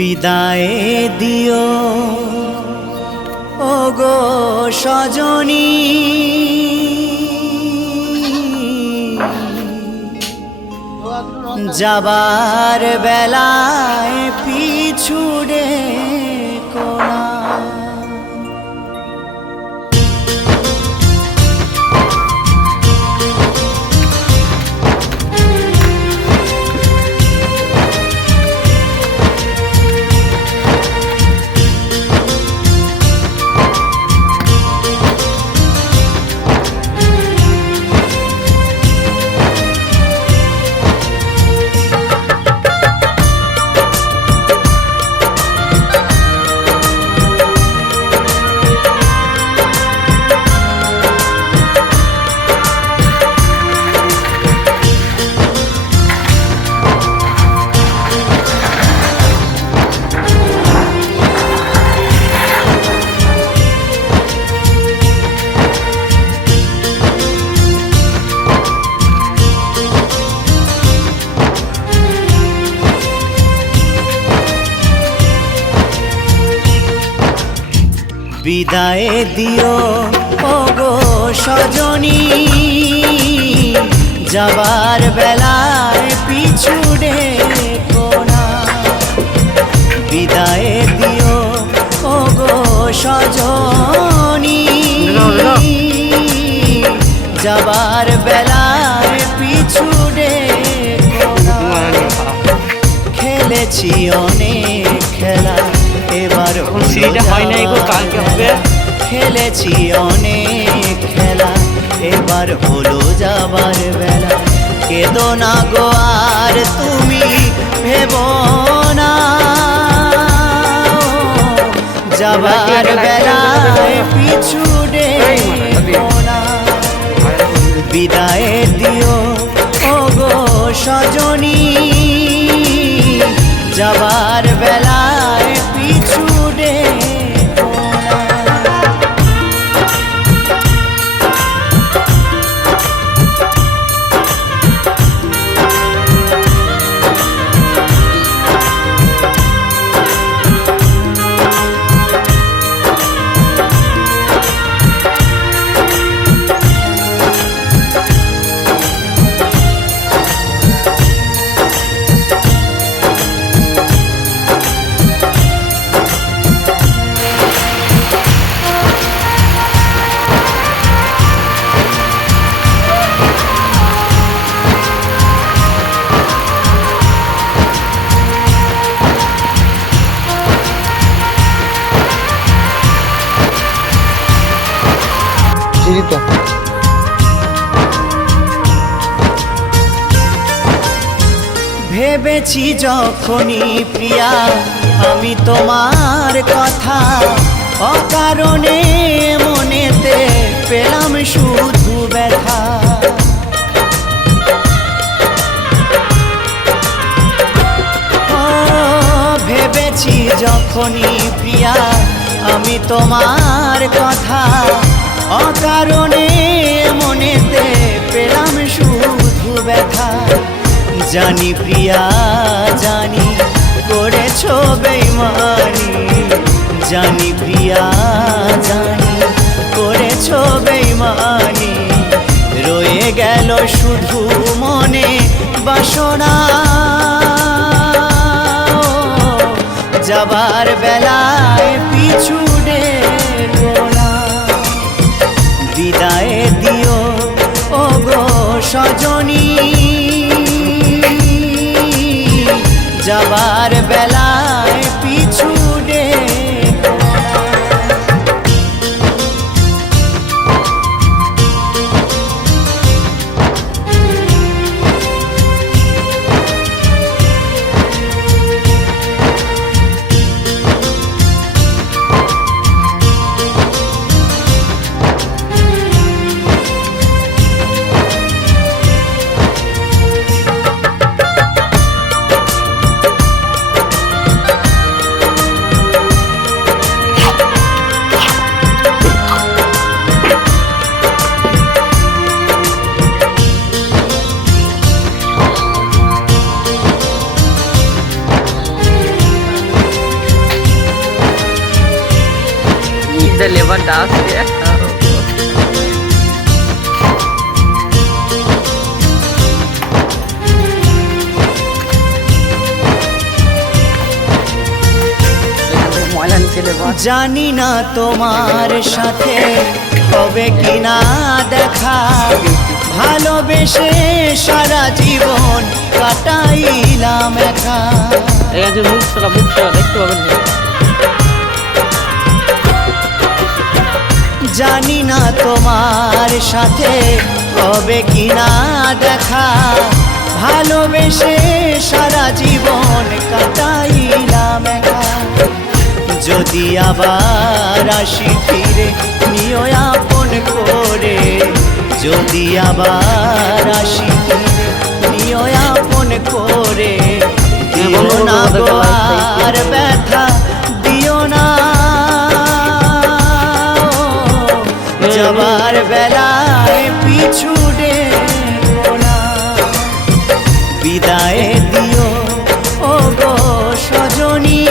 বিদায় দিও ওগো সজনী, যাবার বেলায় পিছু ডেকো না। বিদায় দিও ওগো সজনী, যাবার বেলায় পিছু ডেকো না। বিদায় দিও ওগো সজনী, যাবার বেলায় পিছু ডেকো না। খেলেছি অনেক খেলা, এবার খেলেছি অনেক খেলা, এবার হলো যাবার বেলা। কেঁদো না গো আর তুমি ভেবো না, যাবার বেলায় পিছু ডেকো না। বিদায় দিও ওগো সজনী, যাবার বেলায় পিছু ডেকো না। ভেবেছি যখনই প্রিয়া আমি তোমার কথা, অকারণে মনেতে পেলাম শুধু ব্যথা। ভেবেছি যখনই প্রিয়া আমি তোমার কথা, অকারণে মনেতে পেলাম শুধু ব্যথা। জানি প্রিয়া জানি করেছো বেইমানি, জানি প্রিয়া জানি করেছো বেইমানি। রয়ে গেল শুধু মনে বাসনা, যাবার বেলায় পিছু ডেকো না। বিদায় দিও ওগো সজনী, যাবার বেলায় পিছু ডেকো না। যে লেবারটা আসছে জানি না তোমার সাথে হবে কিনা দেখা, ভালোবেসে সারা জীবন কাটাইলাম একা। দেখতে পাবেন। জানি না তোমার সাথে হবে কিনা দেখা, ভালোবেসে সারা জীবন কাটাইলাম একা। যদি আবার আসি ফিরে নিও আপন করে, যদি আবার আসি ফিরে নিও আপন করে, দিও না গো আর ব্যথা দিও না, যাবার বেলায় পিছু ডেকো না। বিদায় দিও ও গো সজনী,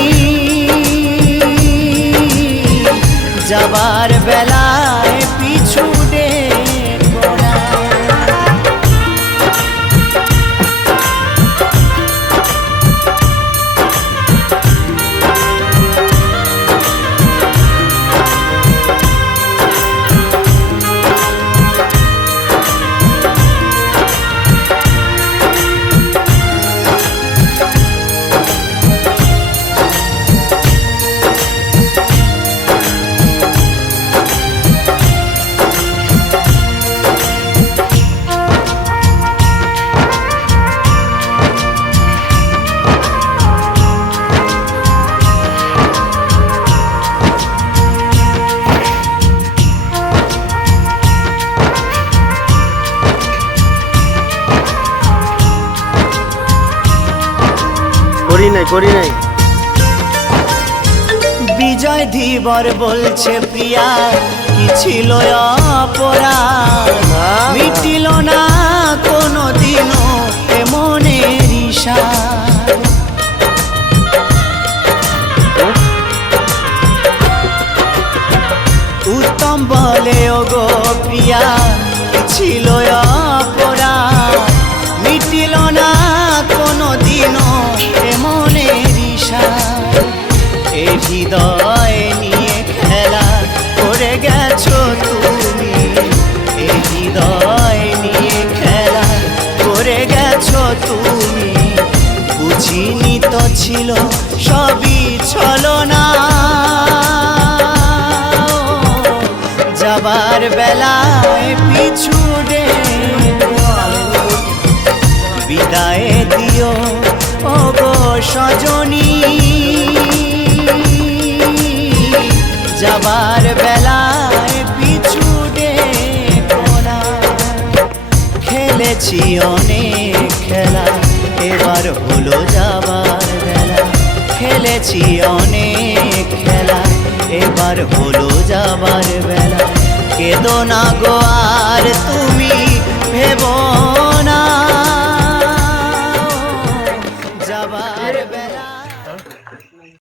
যাবার বেলায় পিছু ডেকো না। করি নাই বিজয় ধীবর বলছে প্রিয়া কি ছিল অপরাধ, মিটিল না কোনো দিনও এ মনের ইশারা। উত্তম বলে ও গো প্রিয়া কি ছিল অপরাধ, মিটিল না কোনো দিনও এ মনের ইশারা। এ হৃদয় নিয়ে খেলা করে গেছো তুমি, এ হৃদয় নিয়ে খেলা করে গেছো তুমি, বুঝিনি তো ছিল সবই ছলনা। যাবার বেলায় পিছু ডেকো না, বিদায় দিও ও গো সজনী, যাবার বেলায় পিছু ডেকো না। খেলেছি অনেক খেলা এবার হলো যাবার বেলা, খেলেছি অনেক খেলা এবার হলো যাবার বেলা। কেঁদো না গো আর তুমি ভেবো